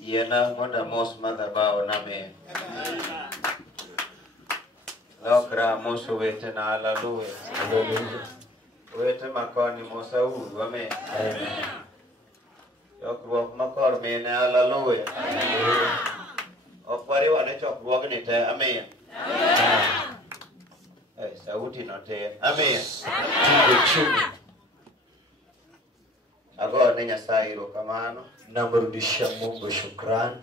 Yena moda mos madabao name. Lokra moso wete na hallelujah. Wete makoni mosa uru ame. Yokruok makor mene hallelujah. Okwari wane chokruok ni te amen. Sauti no te amen. Ago ne Nyasaye erokamano. Namrudishia Mungu shukrani.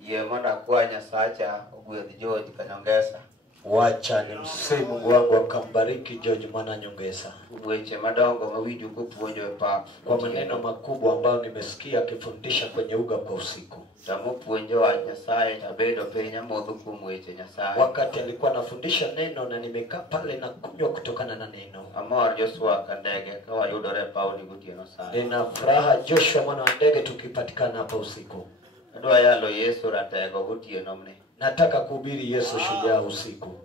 Yie mondo akwa Nyasacha ogwedh George Kanyongesa. Wacha ni msimu Mungu wangu akambariki George Mwana Nyongesa. Weche madongo mawinjo kopuonjo e pap. Kwa maneno makubwa ambayo nimesikia akifundisha kwenye uga kwa usiku. Tamo puonjo wa Nyasaye tabedo penya modho kuom weche Nyasaye. Wakati alikuwa anafundisha neno na nimekaa pale na kunywa kutokana na neno. Amor Joshua Kandege kawa yudore pauni gotieno sana. Nina furaha Joshua Mwana wa Ndege tukipatikana hapa usiku. Adwa yalo Yesu ratego gotieno mne. Nataka kuhubiri Yesu shujaa usiku.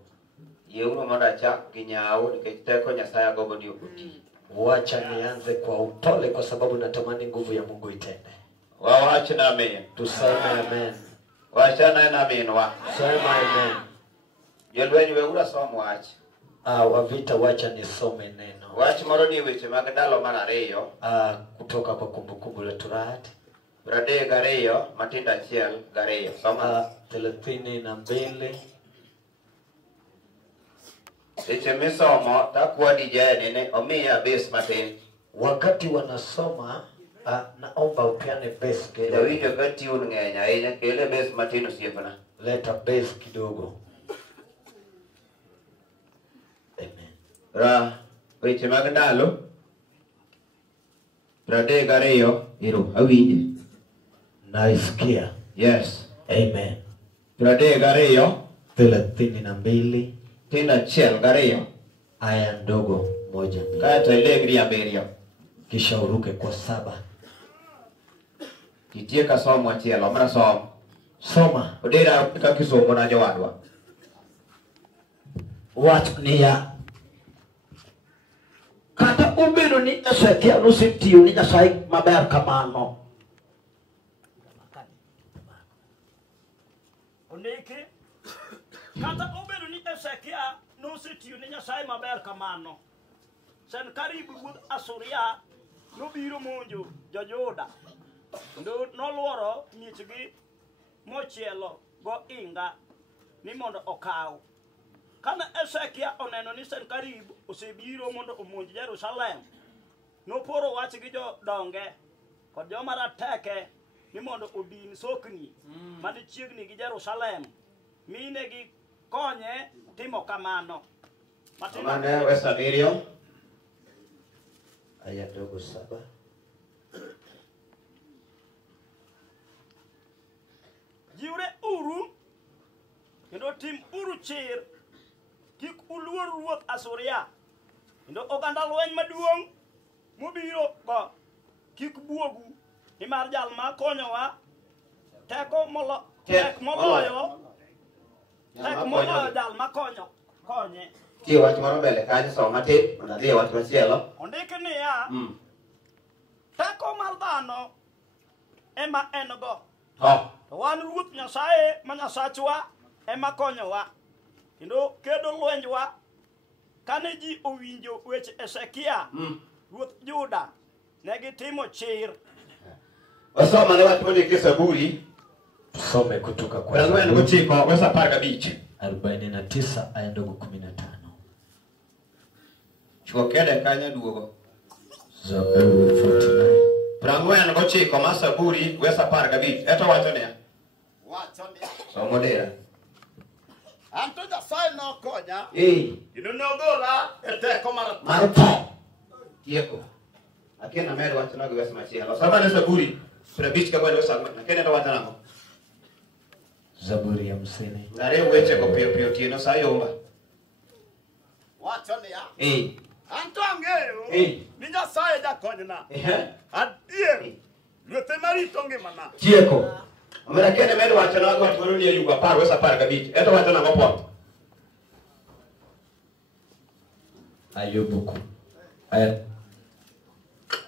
Yeuru mondo achak gi nyawo nikech teko Nyasaye agogo ni okoti. Wacha nianze kwa upole kwa sababu natamani nguvu ya Mungu itende. Wawach na amen. Tuseme amen. Wachana na amen wa. Sema amen. Jolwenyi weura som wach. Wavita wacha nisome neno. Wach moro ni weche mag ndalo mar ariyo. Kutoka kwa kumbukumbu la Torati. Brade gariyo matinda achiel gariyo. Soma 32. Seche misomo takwa DJ nene omiya base matin. Wakati wanasoma naomba upeane base kidogo. Winjo ka tune ng'eny ahinya kele base matin osiepna. Leta base kidogo. Amen. Weche mag ndalo. Brade gariyo iro awinje. Naisikia. Yes. Amen. Brade gariyo 32. tinda achiel gariyo. Aya ndogo 1. Kata ilegri abiriyo. Kisha uruke kwa 7. Kitieka somo achiel omra som. Soma. Odera ka kisomo na jowadwa. Wach niya. Kata obedo ni Ezekia nosetiyo ni Nyasaye maber kamano. Oneke kata obedo ni Ezekia nosetiyo ni Nyasaye maber kamano. Senakerib ruodh Asuria nobiro monjo jo-Juda. Noluoro miechgi mochielo go inga ni mondo okaw. Kana Ezekia oneno ni Senakerib osebiro mondo omonj Jerusalem, noporo wach gi jodonge kod joma rateke ni mondo odin sokni mani chiegni gi Jerusalem, mine gi konye timo kamano. Mane wesa biriyo. Aya ndogo 7. Jiure uru kendo tim uru chir kik uluor ruoth Asuria, kendo oganda lweny maduong' mobiro go kik buogu, nimar jal ma konyowa tek moloyo jal ma konye. Tie wach moro mbele kanyo som matin mondo adhi e wach machielo. Ondiki niya, teko mar dhano ema en go, to wan ruoth Nyasaye ma Nyasachwa ema konyowa, kendo kedo lwenjwa. Kane ji owinjo weche Ezekia ruoth Juda, ne gitimo chir. Wasoma ne wach mondiki Zaburi. Tusome kutoka kwa 49 verse 15. 49 aya ndogo 15. Chuo kede kanyo duogo. Zaburi 49. 49 ma Zaburi verse 15. Eto wacho niya. Somo dera. Anto Nyasaye nokonya. Kendo nogola e teko mar tho. Tieko. Akiena medo wacho nago verse machielo. Sama ne Zaburi 50 kabla verse 4. Kene to wacho nango. Zaburi 50. Ngare weche ko piyo tieno sayomba. Wacho niya. Anto ang'eyo ni Nyasaye jakonyna. Adier lwete marito ngimana. Tieko. Omera kene medo wacho nago wach moro ni Ayubu 10 verse 15. Eto wacho nango pot. Ayubu aya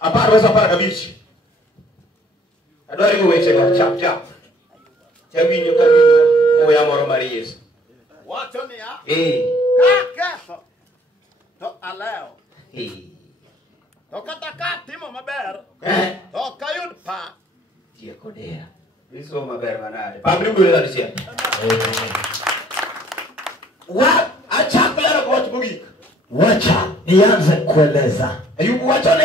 10 verse 15. Adwari go weche go chap chap. Chawinyo ka winjo moya moro mar Yesu. Wacho niya. Ketho. To aleo. To kata ka timo maber. To kayud pa. Tieko dea. Iso maber manade. Pamri bule la disia. Acha kulala kwa watu mogik. Wacha nianze kueleza. Ayubu wacho ni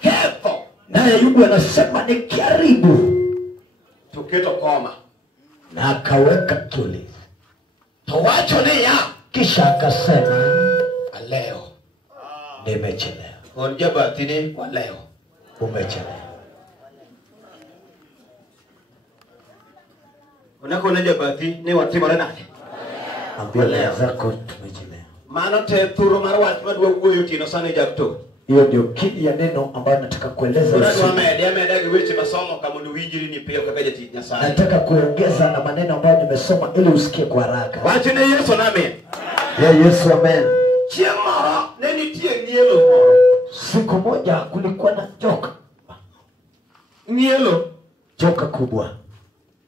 ketho. Naye Ayubu anasema ni karibu. Tuketo koma. Na akaweka tuli. To wacho ni ya. Kisha akasema leo. Nimechelewa. Onja batini kwa leo. Umechelewa. Unakona jabati ni watimore nade. Ambia leo zako tumechelewa. Maana te thuro mar wach madwa wuoyo tino sane jakto. Hiyo ndio kidi ya neno ambayo nataka kueleza. Unajua ameda weche masomo kama ndio wijiri ni pia kakaja ti Nyasaye. Nataka kuongeza na maneno ambayo nimesoma ili usikie kwa haraka. Wacha ni Yesu nami. Ya Yesu amen. Chieng' moro ne nitie ng'ielo moro. Siku moja kulikuwa na joka. Ng'ielo, joka kubwa.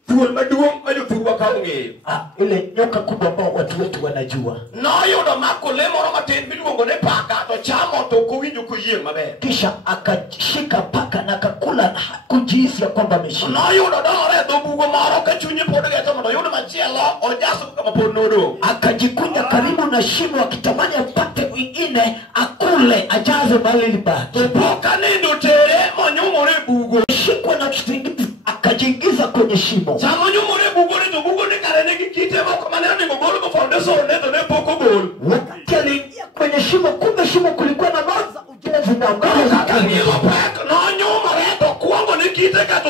Thuol maduong' ma jothurwa ka ong'eyo. Ile nyoka kubwa ambao watu wetu wanajua. Noyudo mako le moro matin miluongo ni paka to chamo to kowinjo koyieng' maber. Kisha akashika paka na akakula na kujihisi ya kwamba ameshiba. Noyudo dore dho bugo moro ka chunye pod geto mondo oyud machielo ojaso kama pod nodong'. Akajikunja karibu na shimo akitamani apate mwingine akule ajaze mali libaki. Poka nindo tere monyumore bugo. Shikwa na kitingizi akajiingiza kwenye shimo. Samo nyumore bugo ni to bugo ni kare ni kite moko maneno ni golo ko foundation ne poko gol. Wakati aliingia kwenye shimo, kumbe shimo kulikuwa na maza ujenzi na mbao za kanyo pek no nyumore to kuongo ni kite ka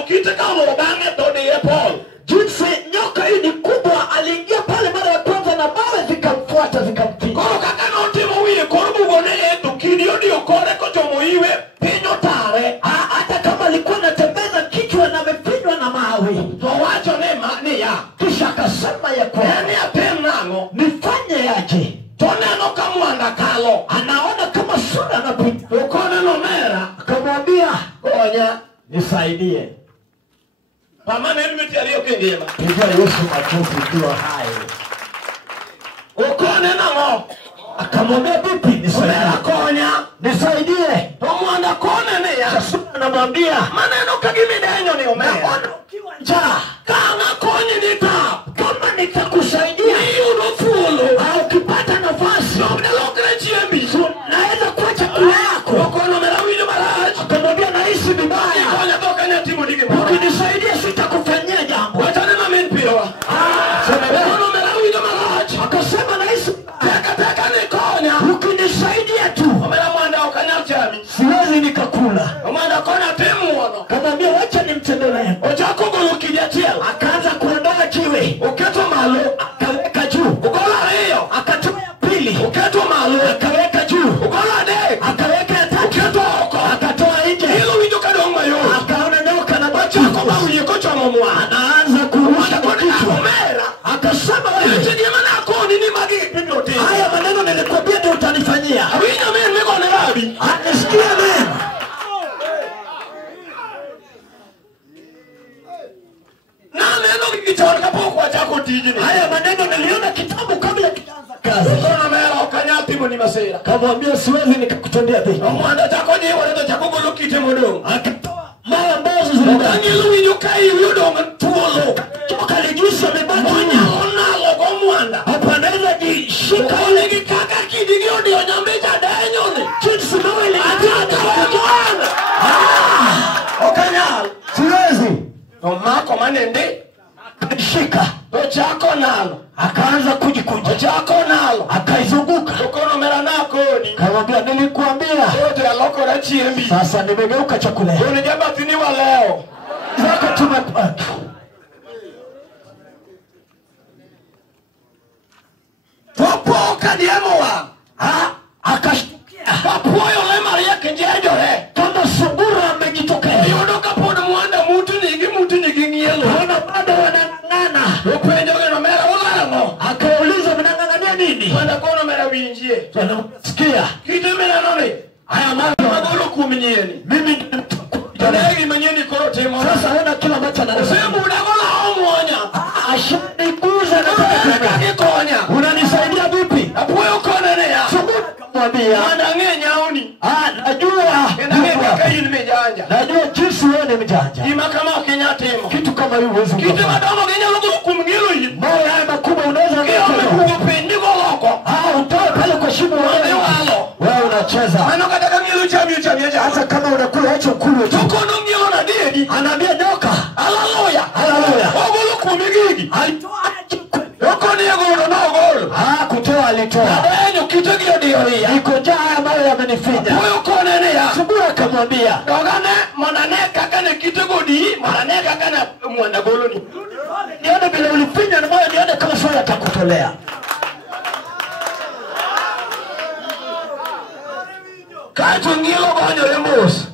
lo bange to ni Paul. Jinsi nyoka hii ni kubwa, aliingia pale mara ya kwanza na mawe zikamfuata zikampiga. Koro kaka no timo wiye koro bugo ne to kidio dio kore ko chomo iwe pinyo tare. Hata kama alikuwa anatembeza kichwa na amepigwa na mawe. To wacho ne mani ya. Kisha akasema ya kwa yani atem nango nifanye aje? To neno kama andakalo. Anaona kama sura anapita. Ukone no mera. Akamwambia Konya nisaidie. Mama ne nimeti aliyo kengema. Piga Yesu makofi ukiwa hai. Ukone nango. Akamwambia vipi nisaidie? Konya nisaidie. Tomwanda kone ne ya. Sasa anamwambia maneno kagimidenyo ni omera. Ukiwa njaa kama konyi nita. Kama nitakusaidia Niudo thuolo. au ukipata nafasi Lokre chiembi. naweza kuwa chakula yako. Okono mera winyo marach. Akamwambia nahisi vibaya. Konya toka nyatimo digi moro. Ukinisaidia sitakufanyia jambo. Wachane mamen pirowa. Okono mera winyo marach. Akasema nahisi Teka ni konya. ukinisaidia tu Omera mwanda okanyal chami. siwezi nikakula. Omanda konya timu wono. Akamwambia wacha nimtembelee. Ochako golo kijachiel. Akaanza kuondoa jiwe. Uketo malo. Akaweka juu. Ugola ariyo. Akatoa ya pili. Uketo malo. Akaweka juu. Ugola adek. Akaweka ya tatu. Uketo oko. Akatoa nje. Hilo winjo kadong mayot. Akaona nyoka na Ochako mawiye kochomo mwana. anaanza kurusha kwa kichwa. Omera. Akasema wewe, Chigima nakoni ni magi pinyoti. haya maneno nilikwambia ndio utanifanyia. Winyo men miko ne rabi. Anisikia neno. Na neno kichon kapok wachako tijini. Haya maneno niliona kitabu kabla kianza kazi. Kono mera okanyal timo ni masira. Kamwambia siwezi nikakutendea dhiki. Omwanda chako nyiwo ne to chako golo kite modong'. Akatoa mawe ambazo zilibaki. Okanyilo winjo ka iwi odong' thuolo. Toka lijusi amebaki. Onalo go mwanda. Hapa anaweza jishika. Kone gi kaka kidigi odio nyambicha denyo ni. Jinsi mawe Ataka wajwana. Okanyal. siwezi. Omako manende. Akashika. Ochako nalo. Akaanza kujikunja. Ochako nalo. Akaizunguka. Okono mera nakoni. Kamwambia nilikuambia. Yote alokora chiembi. Sasa nimegeuka chakula. Kone jabathini wa leo. Zaka tumepata. Topoka diemo wa. Akashtukia. Kapuoyo le maria kenjejore. Kama sungura amejitokea. Yodo kapod mwanda mutu nigi ng'ielo. Ona bado wanang'ang'ana. Upenjo geno mera ulang'o. Akauliza mnang'ang'ania nini? Mwanda kono mera winjie. Sikia. Kite mera noni. Haya mambo Magolo kuom nyieni. mimi Tunai manyeni korote mwa. Sasa ona kila mtu anasema. Sema unaona haumuonya. Ashaniguza na kukonya. Unanisaidia vipi? Apoyo kona ya. Mwambia. Anangenya uni. Najua. Anangenya kai nimejanja. Najua jinsi wewe ni mjanja. Ima kama Kenyatta imo. Kitu kama hiyo uwezo. Kitu madogo Kenya logo kumngilo hii. Moyo haya makubwa unaweza kukupendi loko. Utoe pale kwa shimo wewe. Wewe unacheza. Maana kataka ngilo chamio hata kama unakula hicho kulu. Tuko ngilo na dedi. Anaambia nyoka. Haleluya. Haleluya. Ogolo kumigigi. Alitoa Yoko ni yego na ogolo. Kutoa alitoa. Ndio kitagio ndio hii. Iko jaa ambayo yamenifinya. Huyo kone ya. Subura akamwambia. Dogane mananeka kana kitagodi, mananeka kana mwana goloni. Nione vile ulifinya na moyo nione kama swala atakutolea. Kato ngilo banyo lemos.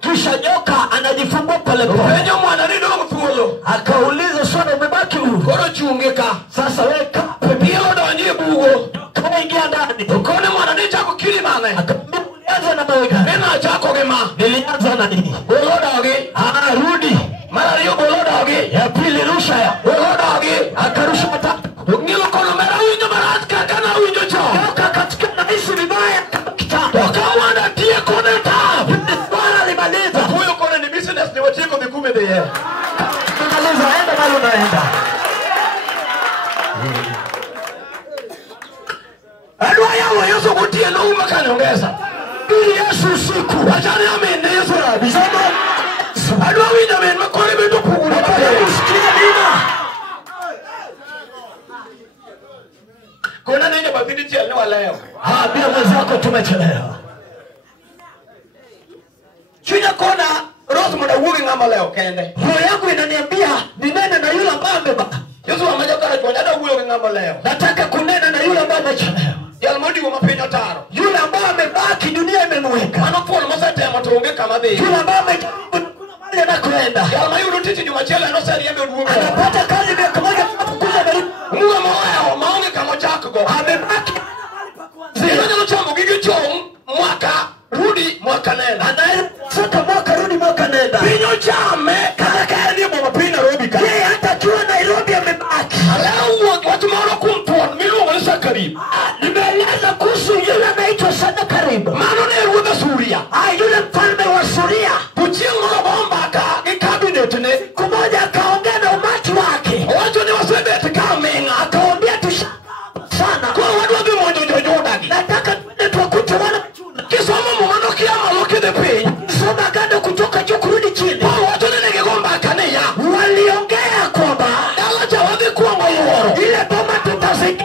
Kisha nyoka anajifungua pale pale. Wenyo mwana ni dogo fulo. Akauliza swala umebaki huru. Koro chungeka. Sasa wewe kape bilo donye bugo. Kama ingia ndani. Ukone mwana ni chako kilimane. Akaanza na mawega. Nena chako gema. Nilianza na nini? Bolodoge. Rudi. Mara hiyo bolodoge. Ya pili rusha ya. Bolodoge. Akarusha matatu. Ngilo kono mera winyo maratka kana winyo chao. Nyoka katika na isi vibaya kitabu. Wakawana tie kone tabu. Bwana limaliza. Huyo kone ni business ni wachiko mikume beye. Limaliza enda malo naenda. Adwa yawo Yesu kutie no umakani ongeza. Bili Yesu siku. Wachani amende Yesu rabi. Adwa winyo men makore beto pugula. Usikia nina. Kuna nini mabidi chelewa leo? Bila mwenzako tumechelewa. Chunya kona Rose muda uwi ngamba leo kende. Roho yangu inaniambia ninene na yule ambaye amebaki. Yesu amaja kana kwa dada uwi ngamba leo. Nataka kunena na yule ambaye amechelewa. Yalmodi wa mapenyo taro. Yule ambaye amebaki dunia imemweka. Anapona masate ya matonge kama vile. Yule ambaye kuna mali anakwenda. Yalmayu titi Jumachela no sari yembe uwi. Anapata kazi miaka moja kukuza bali. Mungu moyo maonge kama chako go. Amebaki. Sio changu gigi chong mwaka rudi mwaka nenda. Saka mwaka rudi mwaka nenda. Pinyo chame kaka ndio mama pina Nairobi kaka. Yeye hata kiwa Nairobi amebaki. Leo watu maana kumpona milongo ni Sakaribu. Nimeeleza kuhusu yule anaitwa Sakaribu. Maana ni Ruda Suria. Yule mfalme wa Suria. Puchingo bomba ka cabinet ne kumoja akaongea na umati wake. Watu ni wasebete kama akaombea sana. Kwa watu wa mmoja Jordan. Nataka tukute wana kisoma mwana kiama loke the pay. Soma gado kutoka juu kurudi chini. Watu nene ngomba kanea. Waliongea kwamba dala jawabi kwa mworo. Ile boma tutaziki.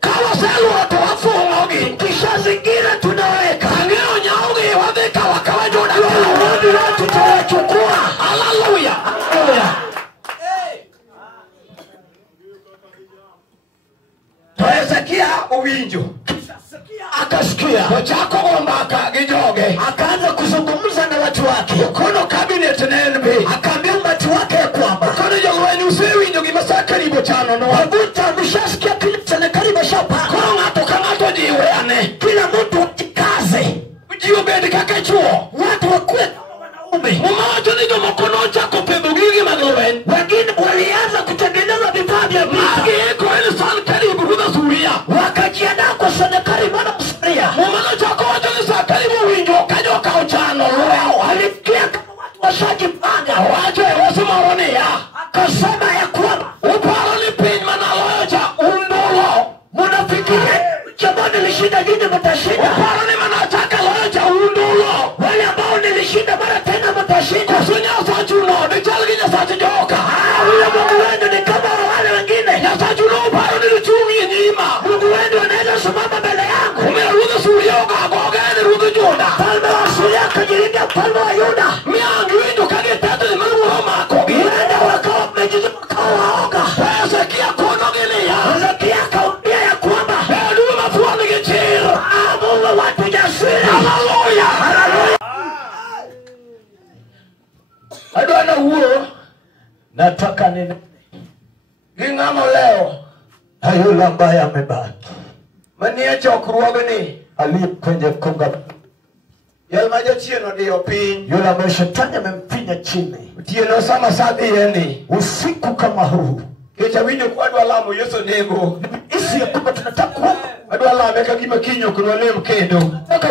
Kawa selu watu wafungogi. Kisha zingira tunaweka. Ngeo nyaogi wadhika wakawa Jordan. Watu tutawachukua. Hallelujah. Hallelujah. Toezekia uwinjo. Akasikia. Wachako gombaka gijoge. Akaanza kuzungumza na watu wake. Kono cabinet NNB. Akaambia umati wake ya kwamba. Kono jogweni usewi njogi Sakaribu chano no. Wabuta mshasikia kile Sakaribu shapa. Kono ngato jiwe ane. Kila mtu wajikaze. Ujiwe bedi kaka chuo. Watu wakue wanaume. Mmoja ndio mkono chako pembugigi maglowen. Wengine walianza kutengeneza vifaa vya vita. Iko ile Sakaribu Ruda Suria. Wakajiandaa kwa Sakaribu na Suria. Mmoja chako watu ni Sakaribu winjo kajoka uchano. Leo alifikia kama watu washajipanga. Watu wasimaronia. Akasema ya kwamba upaloni pinma na loja undulo. Munafikiri jamani nilishinda jini mtashinda. Upaloni manataka loja undulo. Wale ambao nilishinda mara tena mtashinda. Kusunya sajuno nijalginya sajujoka. Ule Mungu wenu ni kama wale wengine. Ya sajuno upaloni nilichungi nyima. Mungu wenu anaweza simama mbele yangu. Umerudu Suria ukagogeni rudu Juda. Falme wa Suria kajirindia falme wa Yuda. Miangu windu kagetatu ni Mungu homa kogi. Wenda wakawa mejizu wakawa waoga. Ezekia kuonogelea. Ezekia kaumbia ya kwamba. Eluwe mafuwa nigechiru. Mungu watu jasiri. Hallelujah. Hallelujah. Adwana huo. Nataka nini? Gingamo leo. Yule ambaye amebaki. Manie chokruoge ni aliye kwenye konga. Yalmaja chieno dio piny. Yule ambaye shetani amemfinya chini. Tieno sama sadi yendi. Usiku kama huu. Kecha winyo kwa adwa lamo Yesu nego. Isi ya kwamba tunataka adwa lamo eka kima kinyo kunwa lemu kendo. Eka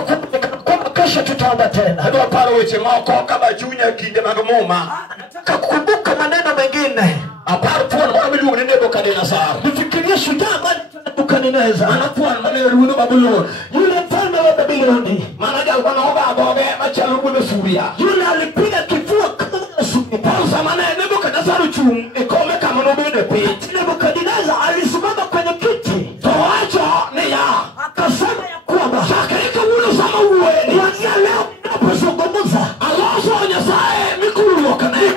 kwamba kesho tutaomba tena. Adwa paro weche moko kama chunya kinde magomoma. Kakukumbuka maneno mengine. Aparo puan mwana milugu ni Nebukadnezar. Nifikiria shujaa mali Nebukadnezar. Mana puan mwana runo Babylon. Yule mfalme wa Babiloni. Mana jalpana oba aboge machalu kuno Suria. Yule alipiga kifua kama Suria. Pausa mana Nebukadnezar uchum ikome kama nobede pit. Nebukadnezar alisimama kwenye kiti. Toacho ni ya. Akasema ya kwamba Shakarika wuno sama uweni. kuanzia leo ninapozungumza Aloso nyasaye mikuru wakane.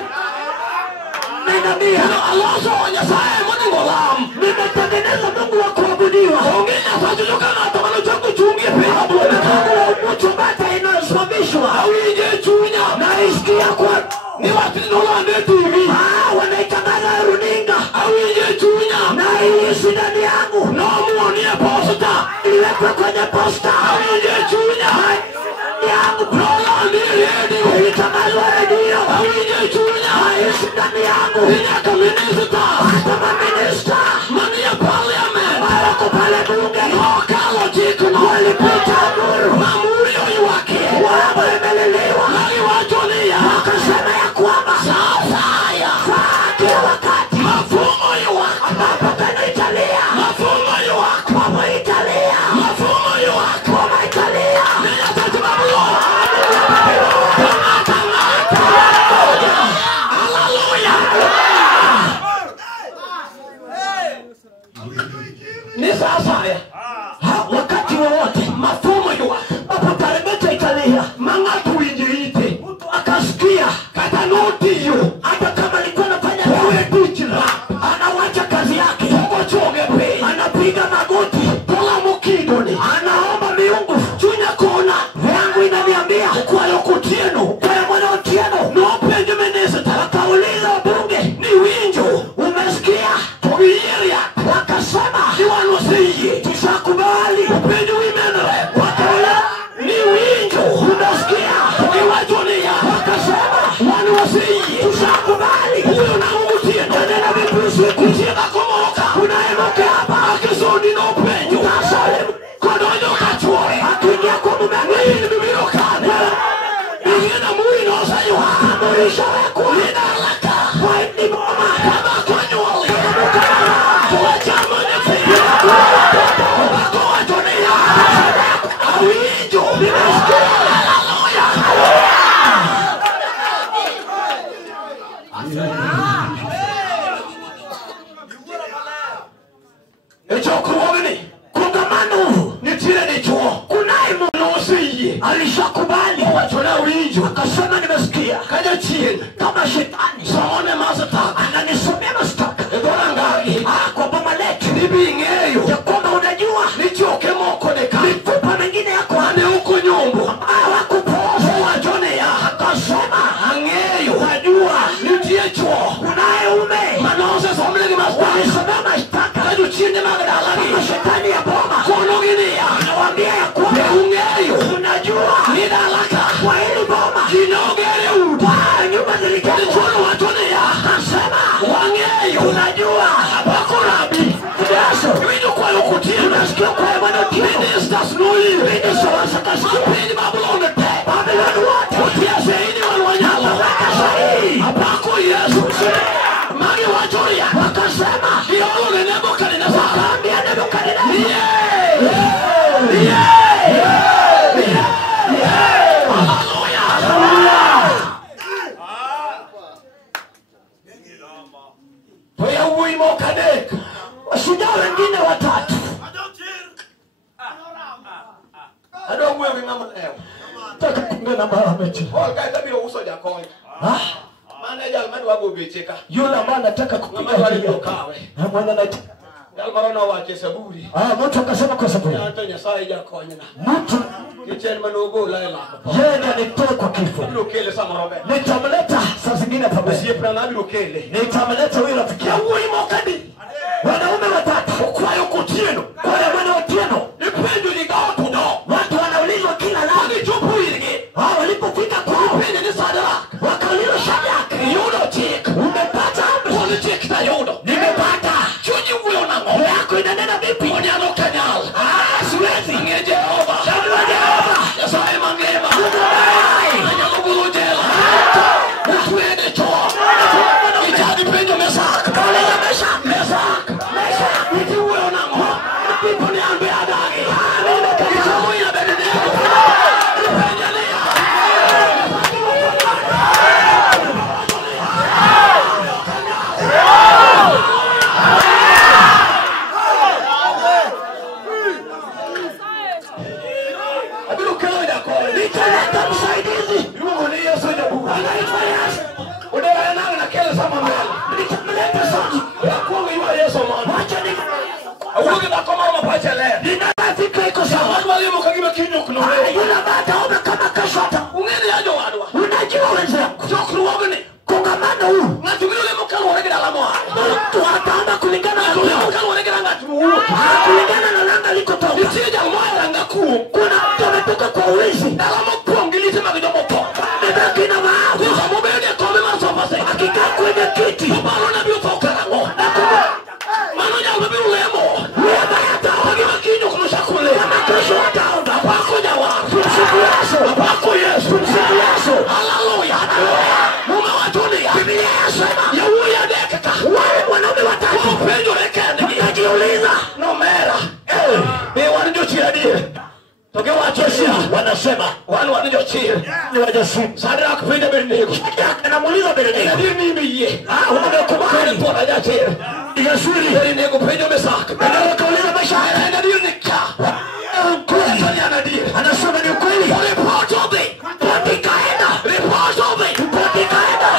ninania Aloso nyasaye mwana ngolam. nimetengeneza Mungu wa kuabudiwa. Ongea sacho jokana atamano changu chungie pia bwana. Mchumata inayosimamishwa Awije chunya. naisikia kwa Ni watu nolande TV. wanaitangaza runinga Awije chunya. na iishi ndani yangu No muonie posta. iletwe kwenye posta Awije chunya. yangu Nolande radio. ilitangazwa redio Awije chunya. iishi ndani yangu Inyaka minister. kama minista Mania parliament. wako pale bunge Okalo jikno. walipita amuru Mamuri oyuwake. wala imelelewa Nani wachonia. wakasema ya kwamba Safaya. kila wakati Mafumo yuwako. ambapo panaitalia Mafumo yuwako. kama Italia Mafumo yuwako. kama Italia Niyatati Babylon. Ni sasa ya. wakati wowote Mafumo yuwako. mapapalemeta Italia Mangatu winjiite. akasikia Kata noti yu. hata kama alikuwa anafanya Uwe tichra. anawacha kazi yake Togo choge pe. anapiga magoti Tola mukidoni. anaomba miungu Chunya kona. yangu inaniambia Kwayo kutieno. kwa mwana Otieno No penjo minister. wakauliza bunge Ni winjo. umesikia Togiyeria. wakasema Ni wanosiye. tushakubali Penjo women rep. wakaona Ni winjo. umesikia Togiwachonia. wakasema Wanosiye. tushakubali Huyo na umutieno. nena vipusi Kutiena komoka. unaemoke hapa Akisoni no penjo. utasalimu Kodonyo kachuore. akiingia kwa mume Nini bibiro kane. Ingena muino sayo. amurishawekwa Nina alaka. kwaini boma Kama konyole. Tuwachama nefeya. Wako wachonia. Awinjo. Hallelujah. Echokruogni. kongamano Nitire ni chuo. kunaye Nosiye. alishakubali Wachona winjo. akasema nimesikia Kaja chien. kama shetani Saone masata. ananisomea mashtaka Edora ngagi. kwa boma letu Nibi ng'eyo. ya kwamba unajua Nichoke moko deka. mifupa mengine yako Ane uko nyombo. hawakupoza Wachone ya. akasema Ang'eyo. najua Nitie chuo. kunaye ume Manose somle gi mashtaka. walisomea mashtaka Kaju chiende magdalagi. kama shetani ya boma Kono ginia. anawaambia ya kwamba Ung'eyo. unajua Ni dalaka. kwa hili boma Kinogere udi. nyumba zilikani Nichono wachone ya. akasema Wang'eyo. unajua Abakurabi. Yesu Winjo kwayo kutie. unasikia kwa mwana Otieno Ministers nuyi. Minister wa sakasikia Mapini Babylon te. Babylon wote Utia seini walwanyala. waka sahihi Apako Yesu. Magi wachoria. wakasema Iolo ne Nebukadnezar. wakaambia Nebukadneza Toya wuyi mokadek. washujaa wengine watatu Adwa wuyo gi ng'ama leo. taka kungena mara mechi Paul kae tabiro uso jakony. Mane jal madwa go beche ka. yule ambaye anataka Ng'ama kupiga dwari hiyo kawe. na mwenye anataka Jal moro nowacho e Zaburi. mtu akasema kwa sababu Anto Nyasaye jakonyna. mtu Kichen manogola e lako. yeye ndiye anitoe kwa kifo Abiro kele samoro be. nitamleta saa zingine pamoja Osiepna na abiro kele. nitamleta huyo rafiki yangu Wuyi mokadi. wanaume watatu Okwayo kotieno. wale mwana Otieno Ipenjo ni gawa tudo. watu wanaulizwa kila lani Agi chopo irgi. yako. Nitaleta msaidizi. Mungu ni Yesu jabu. Anaitwa Yesu. Unaona nani na kile sama mbele. Nitamleta sasa. Kwa hiyo Yesu mwana. Acha ni. Uwe na kama mapacha leo. Ninafika iko sawa. Watu walio kagima kinyo kuno. Yule bata obe kama kashata. Ungeni ajo wadwa. Unajua wenzako. Sokru wabeni. Kongamano huu. Ngatumiro lemo kalo wale la moa. Tu ataomba kulingana na kalo wale ngatu huu. Kulingana na nanga liko toka. Nisije moyo langa kuu. Kuna mtu ametoka kwa uwizi. Alamo kuongilize makidomo po. Bebaki na maafu. Kwa sababu yeye kome masofa sasa. Hakika kwenye kiti. Baba na bio toka rango. Mano ya bebe ulemo. Wewe hata kagima kinyo kuno shakule. Kesho ataomba pako jawa. Siku Yesu. Pako Yesu. Siku Yesu. Haleluya. Biblia yasema Yahuya dekaka wale wanaume watatu penjo lekende yajiuliza nomera wanajochia die toke wachoshia wanasema wale wanajochia ni wajosu Sadra kupenda Abednego anamuuliza Abednego ndio mimi ye umekubali pona jache Yesuri Abednego penjo mesaka ndio kauliza maisha haya ndio nika kweli anadie anasema ni kweli report of it potikaenda report of it potikaenda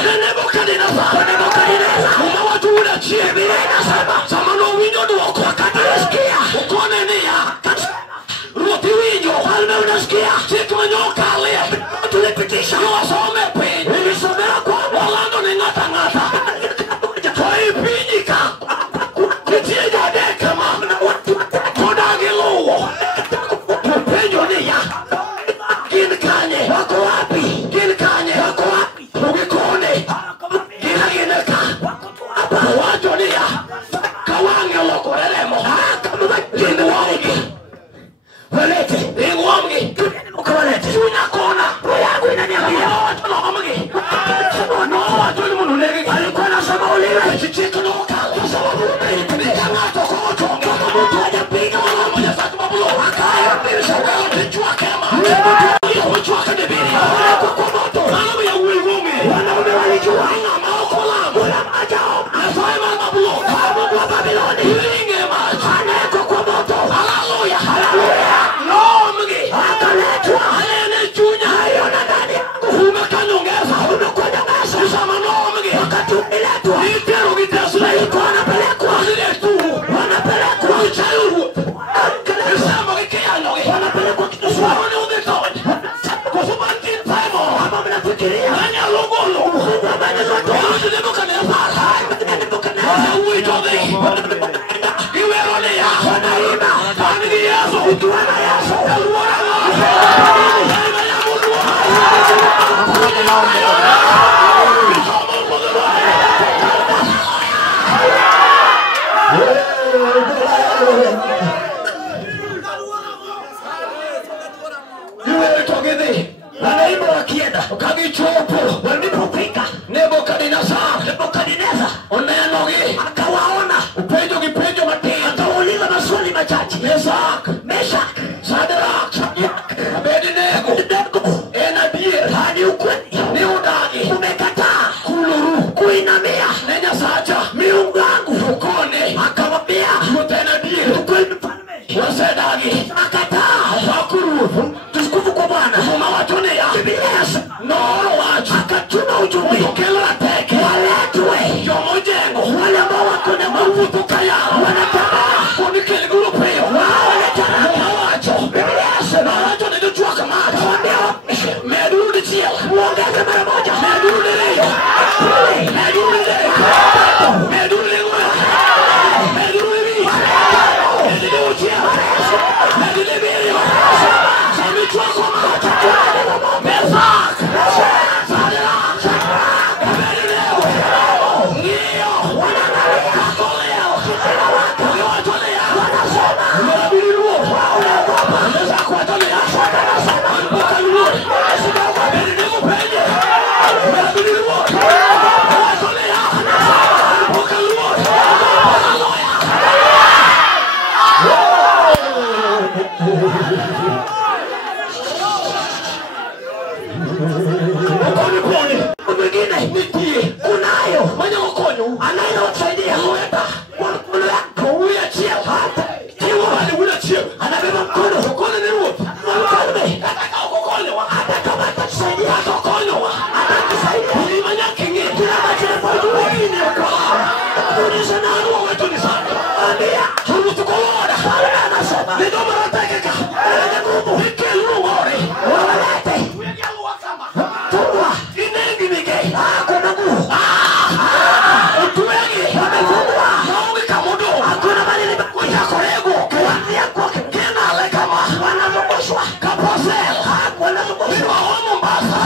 Nino homo mbasa.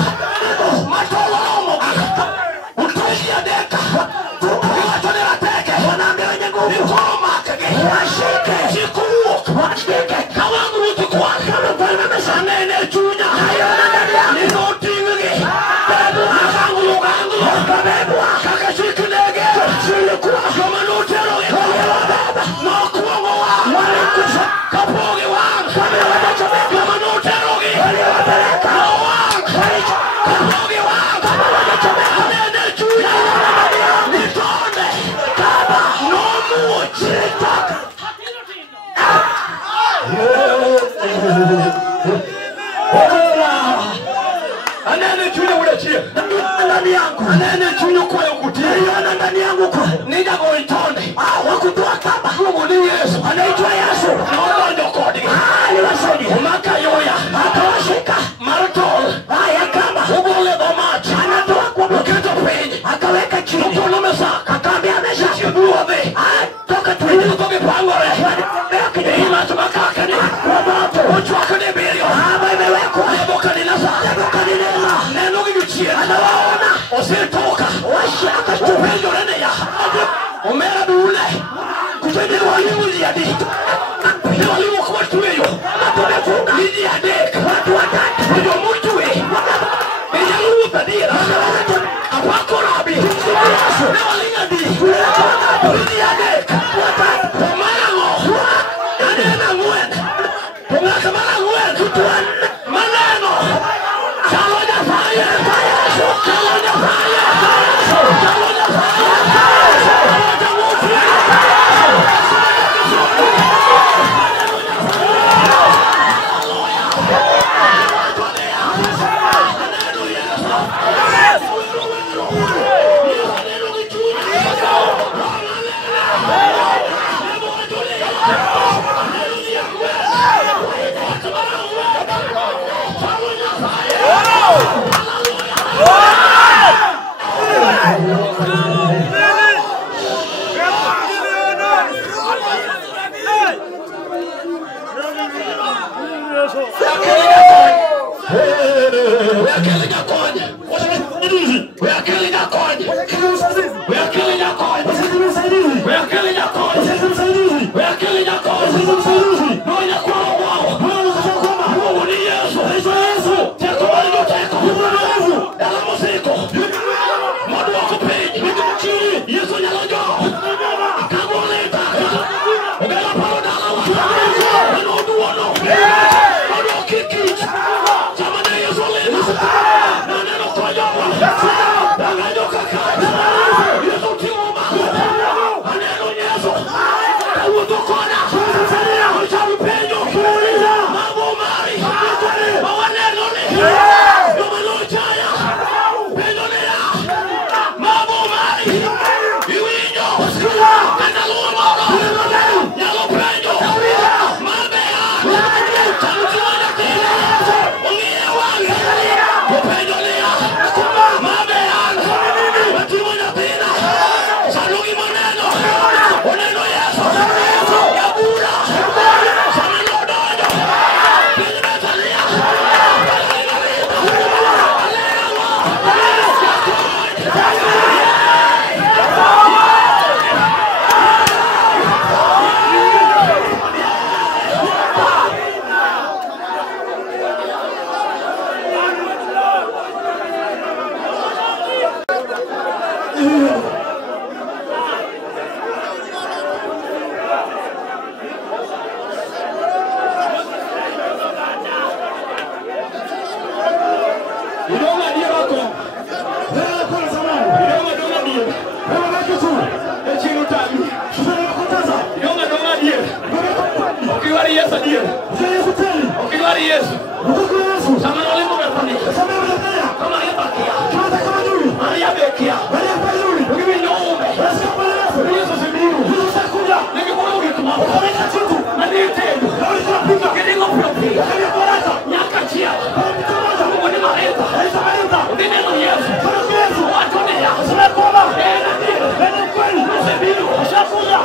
Matolo homo. Utoshia deka. Iwatone wateke. Nikoro makege. Chikuo. Kawangu rutu kwa. Sanene chunya. Nino tingege. Nakangu lugangu. Kaka chikunege. Kama nutero. Nakuongo wa. Kapoge wa. Kama nutero. Kapoge wa. Nene chunya. Nitonde. No muchita. Anene chunya ulechie. Ndani yangu. Anene chunya kwa yokutia. Yana ndani yangu kwa. Nija goitonde. Wakutua kama. Mungu ni Yesu. Anaitwa Yesu. Mwondo kodi. Ni wasodi. Umaka yoya. Akawashika. Marutol. Ya kama. Ugole bomati. Anatoa kwa mketo penye. Akaweka chini. Mkono mesaka. Akambia mesha. Chibuove. Toka tuwezi kutoke pangore. Ima tumakaka ni. Wabato. Uchwaka ni bilio. Haba imewekwa. Yaboka ni nasa. Yaboka ni nesa. Neno gijuchie. Anawaona. Ositoka. Washaka. Upendo rene ya. Omera dule. Kutende walimu liadi. Ni walimu kwa tuweyo. Lidi ya dek. Watu watatu. Ndio mtuwe. Meja lumu padira. Apako rabi. Ni walinga di. Lidi ya dek. Omarango. Anena nguen. Pongaka mara nguen. Maneno. Chalonya fire. Chalonya fire. Chalonya fire. Ushakuja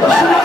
Yes,